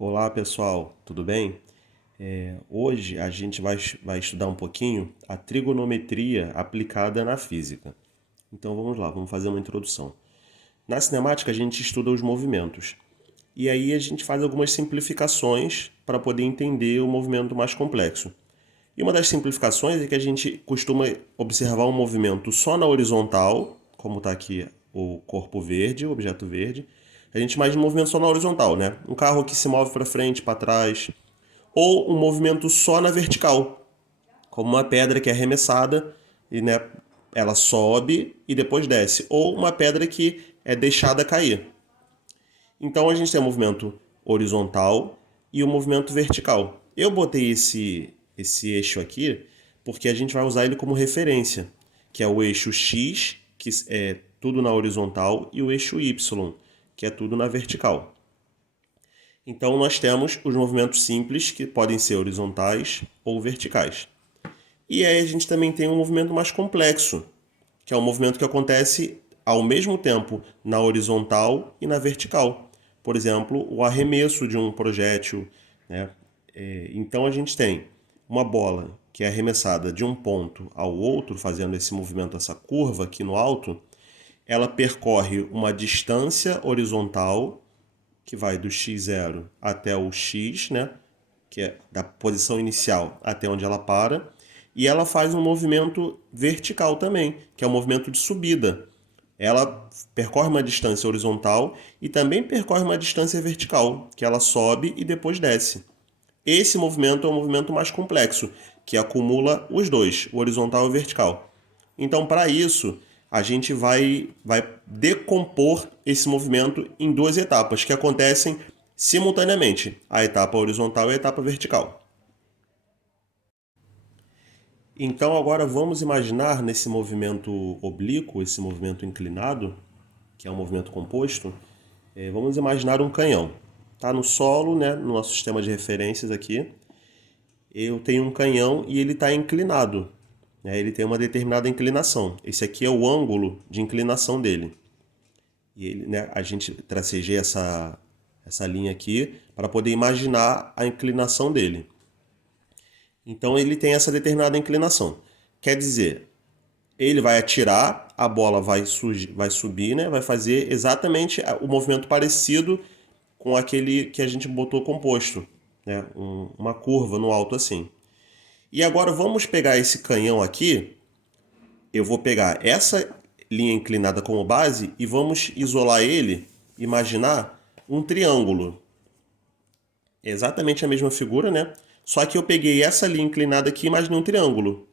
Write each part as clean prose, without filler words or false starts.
Olá pessoal, tudo bem? Hoje a gente vai estudar um pouquinho a trigonometria aplicada na física. Então vamos lá, vamos fazer uma introdução. Na cinemática a gente estuda os movimentos. E aí a gente faz algumas simplificações para poder entender o movimento mais complexo. E uma das simplificações é que a gente costuma observar um movimento só na horizontal, como está aqui o corpo verde, o objeto verde. A gente imagina um movimento só na horizontal, né? Um carro que se move para frente, para trás, ou um movimento só na vertical, como uma pedra que é arremessada e né, ela sobe e depois desce, ou uma pedra que é deixada cair. Então a gente tem o movimento horizontal e o movimento vertical. Eu botei esse eixo aqui porque a gente vai usar ele como referência, que é o eixo X, que é tudo na horizontal, e o eixo Y, que é tudo na vertical. Então nós temos os movimentos simples, que podem ser horizontais ou verticais. E aí a gente também tem um movimento mais complexo, que é um movimento que acontece ao mesmo tempo na horizontal e na vertical. Por exemplo, o arremesso de um projétil, né? Então a gente tem uma bola que é arremessada de um ponto ao outro, fazendo esse movimento, essa curva aqui no alto, ela percorre uma distância horizontal que vai do x0 até o x, né? Que é da posição inicial até onde ela para, e ela faz um movimento vertical também, que é um movimento de subida. Ela percorre uma distância horizontal e também percorre uma distância vertical, que ela sobe e depois desce. Esse movimento é um movimento mais complexo, que acumula os dois, o horizontal e o vertical. Então, para isso, a gente vai decompor esse movimento em duas etapas que acontecem simultaneamente, a etapa horizontal e a etapa vertical. Então, agora vamos imaginar nesse movimento oblíquo, esse movimento inclinado, que é um movimento composto, vamos imaginar um canhão. Está no solo, né, no nosso sistema de referências aqui. Eu tenho um canhão e ele está inclinado, né, ele tem uma determinada inclinação. Esse aqui é o ângulo de inclinação dele. E ele, né, a gente tracejei essa linha aqui para poder imaginar a inclinação dele. Então ele tem essa determinada inclinação. Quer dizer, ele vai atirar, a bola vai subir, né? Vai fazer exatamente o movimento parecido com aquele que a gente botou composto, né? Uma curva no alto assim. E agora vamos pegar esse canhão aqui. Eu vou pegar essa linha inclinada como base e vamos isolar ele, imaginar um triângulo. É exatamente a mesma figura, né? Só que eu peguei essa linha inclinada aqui e imaginei um triângulo.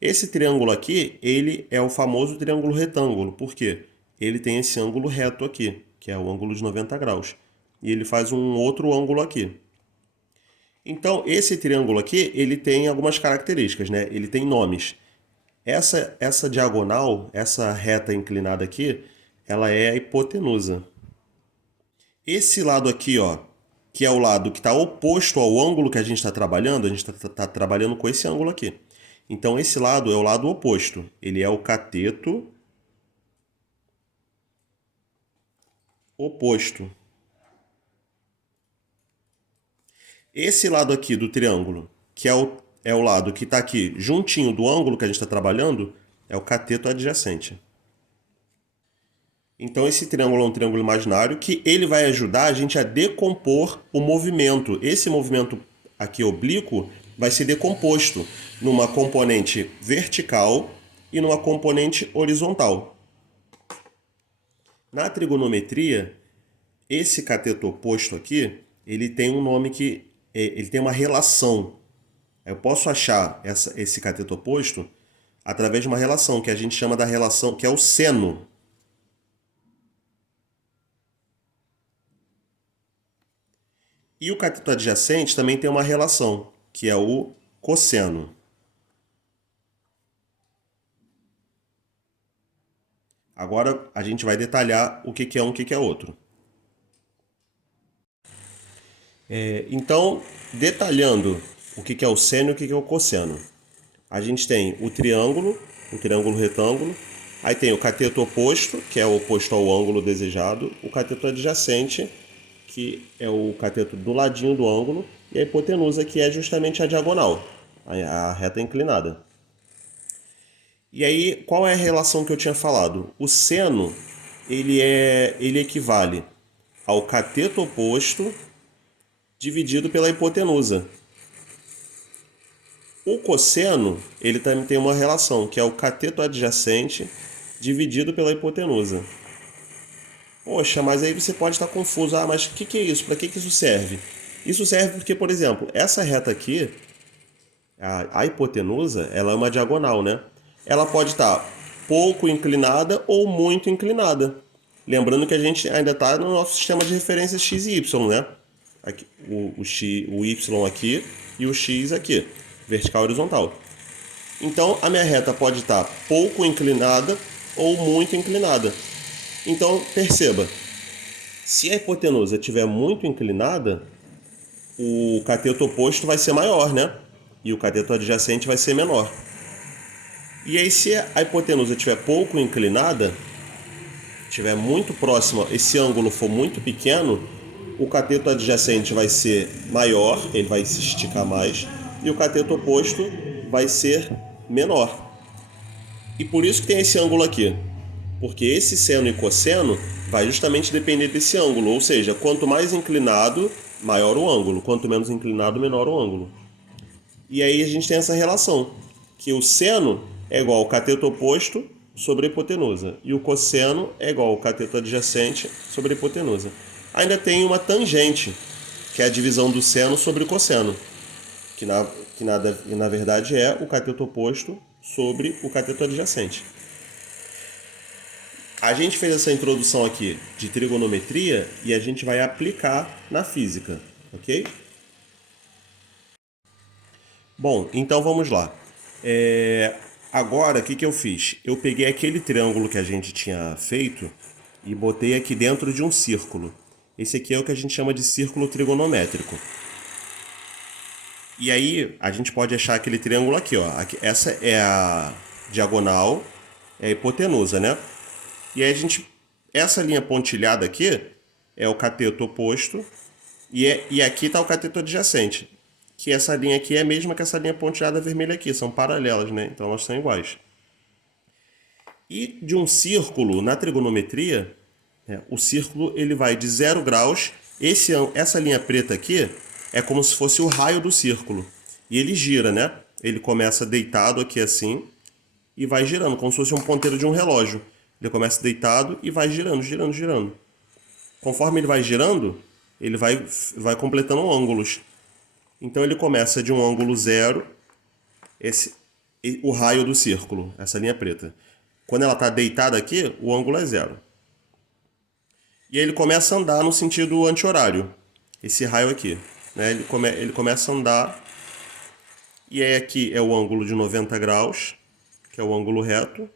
Esse triângulo aqui, ele é o famoso triângulo retângulo. Por quê? Ele tem esse ângulo reto aqui, que é o ângulo de 90 graus. E ele faz um outro ângulo aqui. Então, esse triângulo aqui, ele tem algumas características, né? Ele tem nomes. Essa diagonal, essa reta inclinada aqui, ela é a hipotenusa. Esse lado aqui, ó, que é o lado que está oposto ao ângulo que a gente está trabalhando, a gente está trabalhando com esse ângulo aqui. Então, esse lado é o lado oposto. Ele é o cateto oposto. Esse lado aqui do triângulo, que é o lado que está aqui juntinho do ângulo que a gente está trabalhando, é o cateto adjacente. Então esse triângulo é um triângulo imaginário que ele vai ajudar a gente a decompor o movimento. Esse movimento aqui oblíquo vai ser decomposto numa componente vertical e numa componente horizontal. Na trigonometria, esse cateto oposto aqui, ele tem um nome que ele tem uma relação. Eu posso achar esse cateto oposto através de uma relação que a gente chama da relação, que é o seno. E o cateto adjacente também tem uma relação, que é o cosseno. Agora a gente vai detalhar o que é um e o que é outro. Então, detalhando o que é o seno e o que é o cosseno. A gente tem o triângulo retângulo, aí tem o cateto oposto, que é o oposto ao ângulo desejado, o cateto adjacente, que é o cateto do ladinho do ângulo, e a hipotenusa, que é justamente a diagonal, a reta inclinada. E aí, qual é a relação que eu tinha falado? O seno, ele equivale ao cateto oposto dividido pela hipotenusa. O cosseno, ele também tem uma relação, que é o cateto adjacente dividido pela hipotenusa. Poxa, mas aí você pode estar confuso. Ah, mas o que é isso? Para que isso serve? Isso serve porque, por exemplo, essa reta aqui, a hipotenusa, ela é uma diagonal, né? Ela pode estar pouco inclinada ou muito inclinada. Lembrando que a gente ainda está no nosso sistema de referência x e y, né? Aqui, o y aqui e o x aqui, vertical e horizontal. Então, a minha reta pode estar pouco inclinada ou muito inclinada. Então, perceba, se a hipotenusa estiver muito inclinada, o cateto oposto vai ser maior, né? E o cateto adjacente vai ser menor. E aí, se a hipotenusa estiver pouco inclinada, estiver muito próxima, esse ângulo for muito pequeno, o cateto adjacente vai ser maior, ele vai se esticar mais, e o cateto oposto vai ser menor. E por isso que tem esse ângulo aqui, porque esse seno e cosseno vai justamente depender desse ângulo, ou seja, quanto mais inclinado, maior o ângulo, quanto menos inclinado, menor o ângulo. E aí a gente tem essa relação, que o seno é igual ao cateto oposto sobre a hipotenusa, e o cosseno é igual ao cateto adjacente sobre a hipotenusa. Ainda tem uma tangente, que é a divisão do seno sobre o cosseno, que na verdade é o cateto oposto sobre o cateto adjacente. A gente fez essa introdução aqui de trigonometria e a gente vai aplicar na física, ok? Bom, então vamos lá. Agora, o que eu fiz? Eu peguei aquele triângulo que a gente tinha feito e botei aqui dentro de um círculo. Esse aqui é o que a gente chama de círculo trigonométrico. E aí, a gente pode achar aquele triângulo aqui, ó. Essa é a diagonal, é a hipotenusa, né? E aí essa linha pontilhada aqui é o cateto oposto e aqui está o cateto adjacente. Que essa linha aqui é a mesma que essa linha pontilhada vermelha aqui, são paralelas, né? Então elas são iguais. E de um círculo, na trigonometria, o círculo ele vai de 0 graus, essa linha preta aqui é como se fosse o raio do círculo. E ele gira, né? Ele começa deitado aqui assim e vai girando, como se fosse um ponteiro de um relógio. Ele começa deitado e vai girando, girando, girando. Conforme ele vai girando, ele vai completando ângulos. Então ele começa de um ângulo zero, o raio do círculo, essa linha preta. Quando ela está deitada aqui, o ângulo é zero. E aí ele começa a andar no sentido anti-horário, esse raio aqui. Né? Ele começa a andar, e aí aqui é o ângulo de 90 graus, que é o ângulo reto.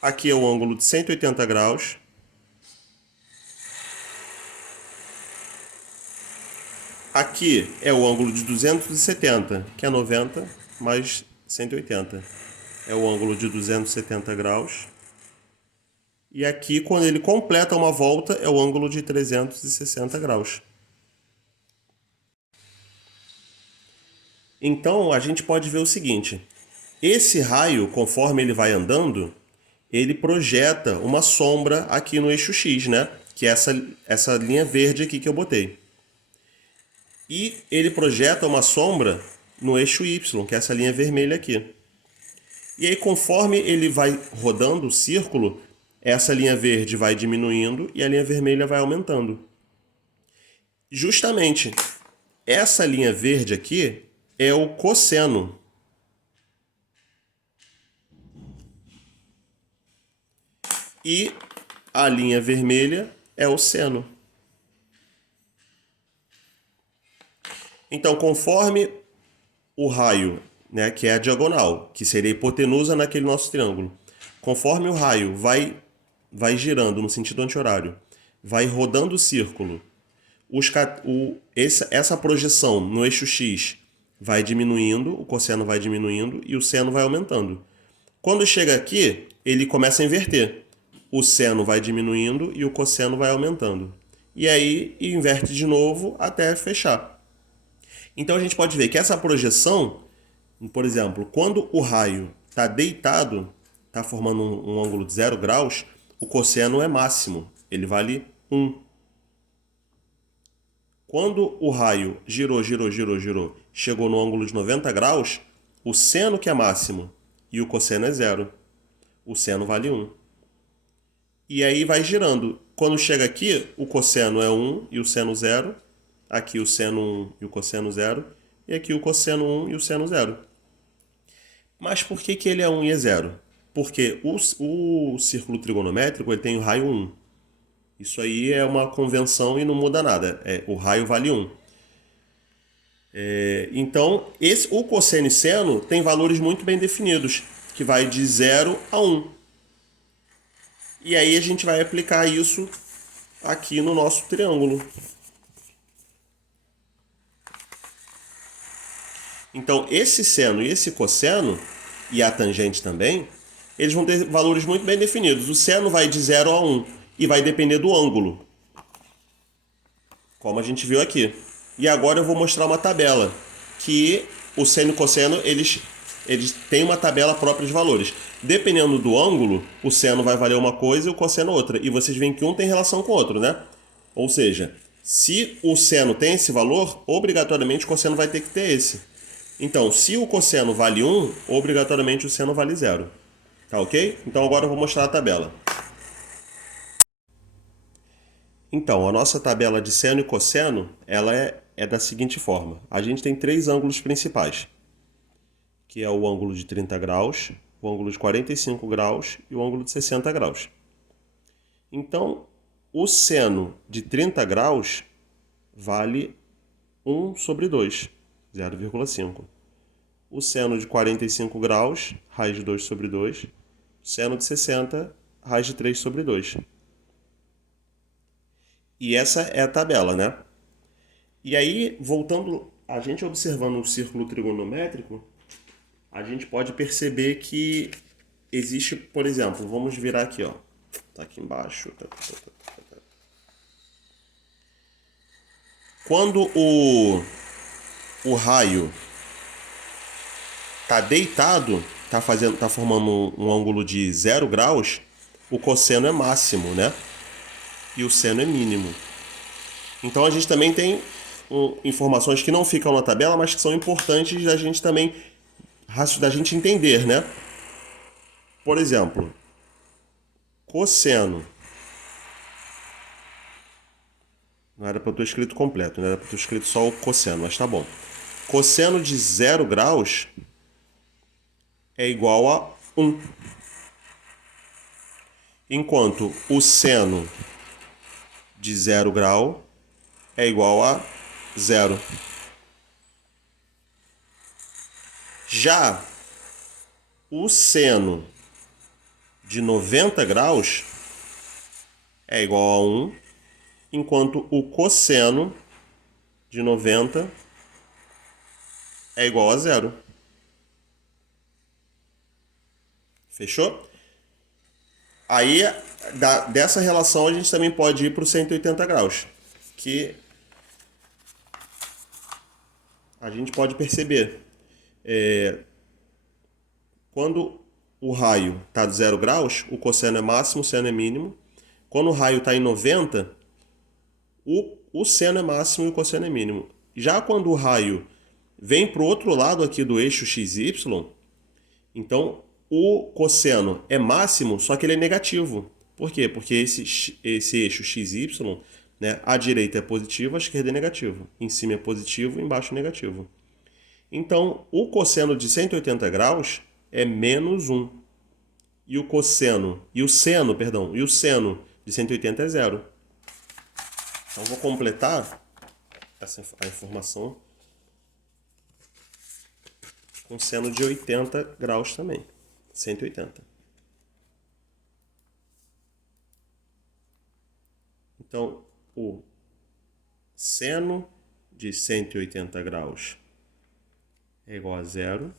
Aqui é o ângulo de 180 graus. Aqui é o ângulo de 270, que é 90 mais 180. É o ângulo de 270 graus. E aqui, quando ele completa uma volta, é o ângulo de 360 graus. Então, a gente pode ver o seguinte. Esse raio, conforme ele vai andando, ele projeta uma sombra aqui no eixo X, né? Que é essa linha verde aqui que eu botei. E ele projeta uma sombra no eixo Y, que é essa linha vermelha aqui. E aí, conforme ele vai rodando o círculo, essa linha verde vai diminuindo e a linha vermelha vai aumentando. Justamente, essa linha verde aqui é o cosseno. E a linha vermelha é o seno. Então, conforme o raio, né, que é a diagonal, que seria a hipotenusa naquele nosso triângulo, conforme o raio vai girando no sentido anti-horário, vai rodando o círculo, essa projeção no eixo X vai diminuindo, o cosseno vai diminuindo e o seno vai aumentando. Quando chega aqui, ele começa a inverter. O seno vai diminuindo e o cosseno vai aumentando. e aí inverte de novo até fechar. Então a gente pode ver que essa projeção, por exemplo, quando o raio está deitado, está formando um ângulo de 0 graus, o cosseno é máximo, ele vale 1. Quando o raio girou, chegou no ângulo de 90 graus, o seno que é máximo e o cosseno é 0. O seno vale 1. E aí vai girando. Quando chega aqui, o cosseno é 1 e o seno 0. Aqui o seno 1 e o cosseno 0. E aqui o cosseno 1 e o seno 0. Mas por que ele é 1 e é 0? Porque o círculo trigonométrico ele tem o raio 1. Isso aí é uma convenção e não muda nada. O raio vale 1. Então, o cosseno e seno tem valores muito bem definidos, que vai de 0 a 1. E aí a gente vai aplicar isso aqui no nosso triângulo. Então, esse seno e esse cosseno, e a tangente também, eles vão ter valores muito bem definidos. O seno vai de 0 a 1 e vai depender do ângulo, como a gente viu aqui. E agora eu vou mostrar uma tabela, que o seno e o cosseno, eles têm uma tabela própria de valores. Dependendo do ângulo, o seno vai valer uma coisa e o cosseno outra. E vocês veem que um tem relação com o outro, né? Ou seja, se o seno tem esse valor, obrigatoriamente o cosseno vai ter que ter esse. Então, se o cosseno vale 1, obrigatoriamente o seno vale 0. Tá ok? Então agora eu vou mostrar a tabela. Então, a nossa tabela de seno e cosseno, ela é da seguinte forma. A gente tem 3 ângulos principais, que é o ângulo de 30 graus, o ângulo de 45 graus e o ângulo de 60 graus. Então, o seno de 30 graus vale 1 sobre 2, 0,5. O seno de 45 graus, raiz de 2 sobre 2. Seno de 60, raiz de 3 sobre 2. E essa é a tabela, né? E aí, voltando, a gente observando o círculo trigonométrico, a gente pode perceber que existe, por exemplo, vamos virar aqui, ó. Tá aqui embaixo. Quando o raio tá deitado, tá formando um ângulo de 0 graus, o cosseno é máximo, né? E o seno é mínimo. Então a gente também tem informações que não ficam na tabela, mas que são importantes da gente também da gente entender, né? Por exemplo, cosseno. Não era para eu ter escrito completo, né? Era para eu ter escrito só o cosseno, mas tá bom. Cosseno de 0 graus é igual a 1. Enquanto o seno de 0 grau é igual a 0. Já o seno de 90 graus é igual a 1, enquanto o cosseno de 90 é igual a 0. Fechou? Aí, dessa relação, a gente também pode ir para o 180 graus, que a gente pode perceber. Quando o raio está de 0 graus, o cosseno é máximo, o seno é mínimo. Quando o raio está em 90, o seno é máximo e o cosseno é mínimo. Já quando o raio vem para o outro lado aqui do eixo XY, então o cosseno é máximo, só que ele é negativo. Por quê? Porque esse eixo XY, né, à direita é positivo, à esquerda é negativo. Em cima é positivo, embaixo é negativo. Então, o cosseno de 180 graus é menos 1. E o seno de 180 é 0. Então, vou completar a informação com seno de 80 graus também. 180. Então, o seno de 180 graus é igual a 0.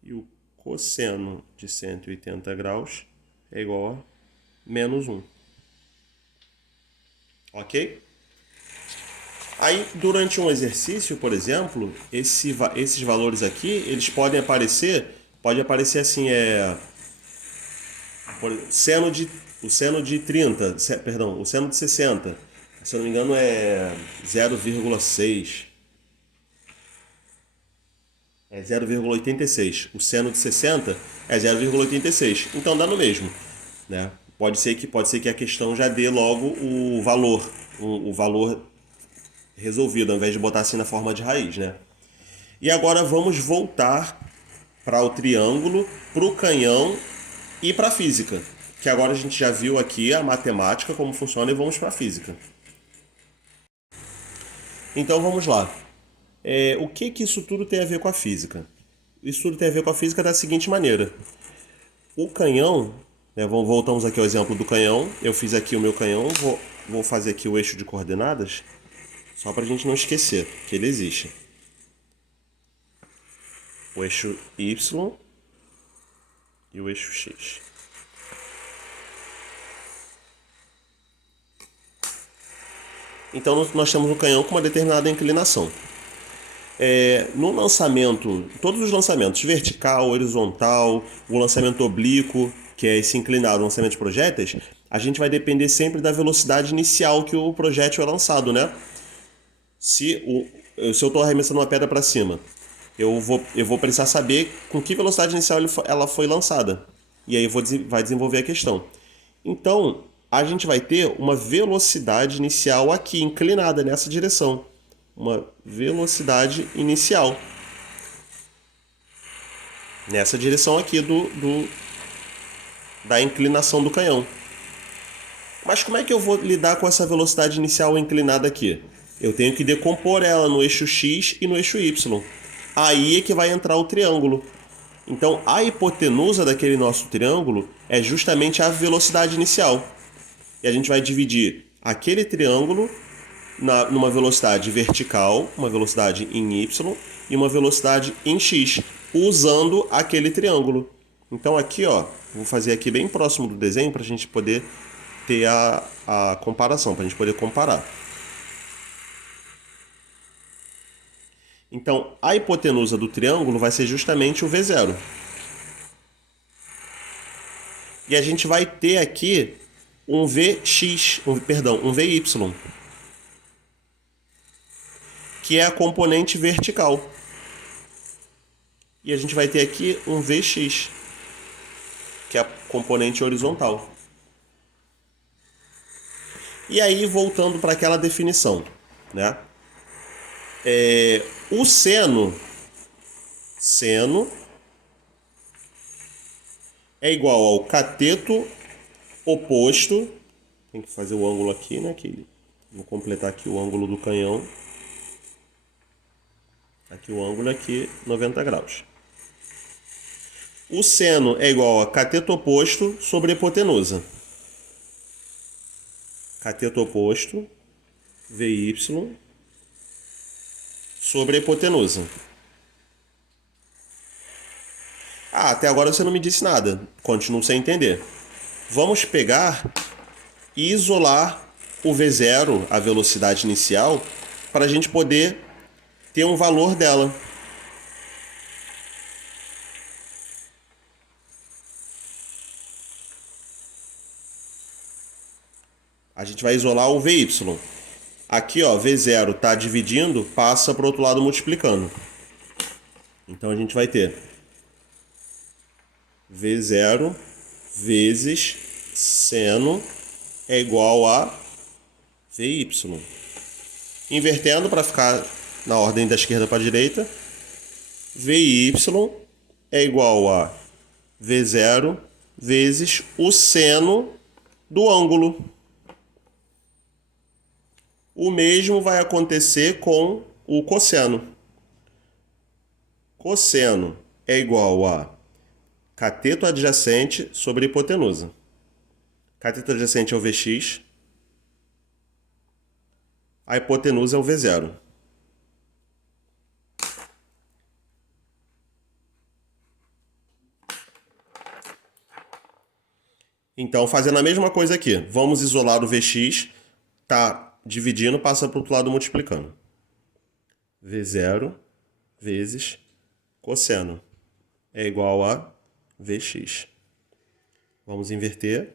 E o cosseno de 180 graus é igual a menos 1. Ok? Aí, durante um exercício, por exemplo, esses valores aqui, eles pode aparecer assim, o seno de 30, perdão, o seno de 60, se eu não me engano é 0,6, é 0,86. O seno de 60 é 0,86. Então dá no mesmo, né? Pode ser que a questão já dê logo o valor resolvido, ao invés de botar assim na forma de raiz, né? E agora vamos voltar para o triângulo, para o canhão e para a física. Que agora a gente já viu aqui a matemática, como funciona, e vamos para a física. Então vamos lá. O que isso tudo tem a ver com a física? Isso tudo tem a ver com a física da seguinte maneira. O canhão, né, voltamos aqui ao exemplo do canhão. Eu fiz aqui o meu canhão, vou fazer aqui o eixo de coordenadas, só para a gente não esquecer que ele existe. O eixo Y e o eixo X. Então nós temos um canhão com uma determinada inclinação. No lançamento, todos os lançamentos, vertical, horizontal, o lançamento oblíquo, que é esse inclinado, o lançamento de projéteis, a gente vai depender sempre da velocidade inicial que o projétil é lançado, né? Se eu estou arremessando uma pedra para cima, eu vou precisar saber com que velocidade inicial ela foi lançada. E aí vai desenvolver a questão. Então, a gente vai ter uma velocidade inicial aqui, inclinada nessa direção. Uma velocidade inicial. Nessa direção aqui da inclinação do canhão. Mas como é que eu vou lidar com essa velocidade inicial inclinada aqui? Eu tenho que decompor ela no eixo X e no eixo Y. Aí é que vai entrar o triângulo. Então, a hipotenusa daquele nosso triângulo é justamente a velocidade inicial. E a gente vai dividir aquele triângulo numa velocidade vertical, uma velocidade em Y e uma velocidade em X, usando aquele triângulo. Então aqui, ó, vou fazer aqui bem próximo do desenho para a gente poder ter a comparação, para a gente poder comparar. Então, a hipotenusa do triângulo vai ser justamente o V0. E a gente vai ter aqui um Vx, um Vy, que é a componente vertical. E a gente vai ter aqui um Vx, que é a componente horizontal. E aí, voltando para aquela definição, né? O seno é igual ao cateto oposto. Tem que fazer o ângulo aqui, né? Vou completar aqui o ângulo do canhão. Aqui o ângulo aqui, 90 graus. O seno é igual a cateto oposto sobre hipotenusa. Cateto oposto, Vy, sobre a hipotenusa. Até agora você não me disse nada. Continuo sem entender. Vamos pegar e isolar o V0, a velocidade inicial, para a gente poder ter um valor dela. A gente vai isolar o Vy. Aqui, ó, V0 está dividindo, passa para o outro lado multiplicando. Então a gente vai ter V0 vezes seno é igual a Vy. Invertendo para ficar na ordem da esquerda para a direita, Vy é igual a V0 vezes o seno do ângulo. O mesmo vai acontecer com o cosseno. Cosseno é igual a cateto adjacente sobre hipotenusa. Cateto adjacente é o Vx. A hipotenusa é o V0. Então, fazendo a mesma coisa aqui. Vamos isolar o Vx. Tá dividindo, passa para o outro lado multiplicando. V0 vezes cosseno é igual a Vx. Vamos inverter.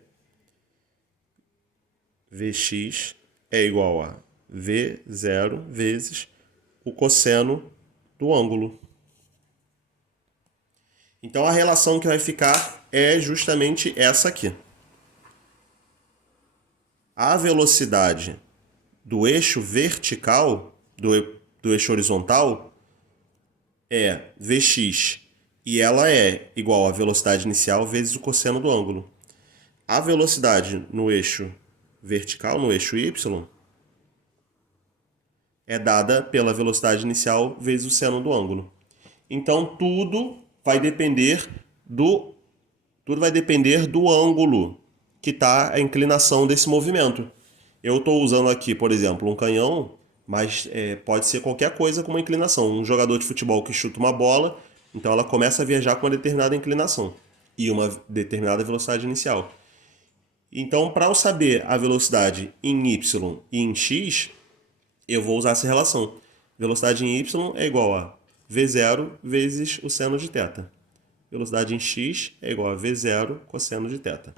Vx é igual a V0 vezes o cosseno do ângulo. Então a relação que vai ficar é justamente essa aqui. A velocidade do eixo vertical, do eixo horizontal, é Vx, e ela é igual à velocidade inicial vezes o cosseno do ângulo. A velocidade no eixo vertical, no eixo y, é dada pela velocidade inicial vezes o seno do ângulo. Então tudo vai depender do ângulo que está a inclinação desse movimento. Eu estou usando aqui, por exemplo, um canhão, mas pode ser qualquer coisa com uma inclinação. Um jogador de futebol que chuta uma bola, então ela começa a viajar com uma determinada inclinação e uma determinada velocidade inicial. Então, para eu saber a velocidade em y e em x, eu vou usar essa relação. Velocidade em y é igual a v0 vezes o seno de θ. Velocidade em x é igual a v0 cosseno de θ.